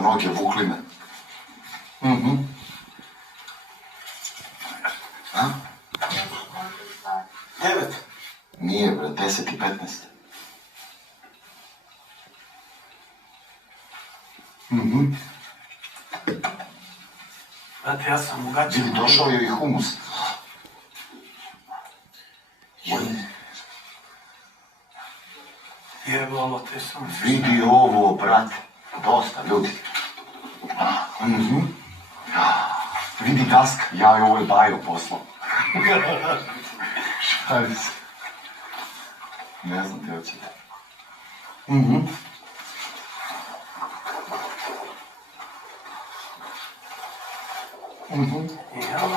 za noge, vukli me. A? 9. Nije, bre, 10:15. Brate, ja sam u gaći. Vidi, došao je i humus. Jebalo te sam. Vidi ovo, brate. Dosta, ljudi. Vidi daska, ja je ovo je Bajo poslao. Šalim se. Ne znam te hoće. Jel?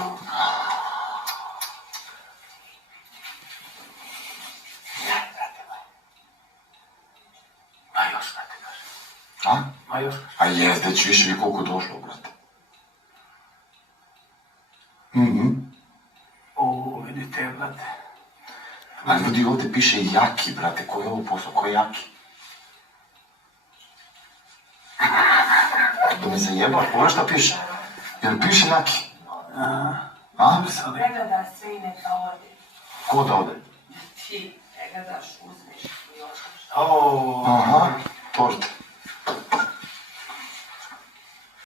Ma još, brate, kaže. A? Ma još. A jezdeć, više vi koliko došlo, brate. O, vidite, brate. A ljudi, ovdje piše Jaki, brate, ko je ovo poslao, ko je Jaki? Da me zajebaš, pogledaj šta piše. Jel piše Jaki? A? Ne gledaš sve i neka ode. Ko da ode? Ti ne gledaš, uzmeš i odeš. O, Aha, torte.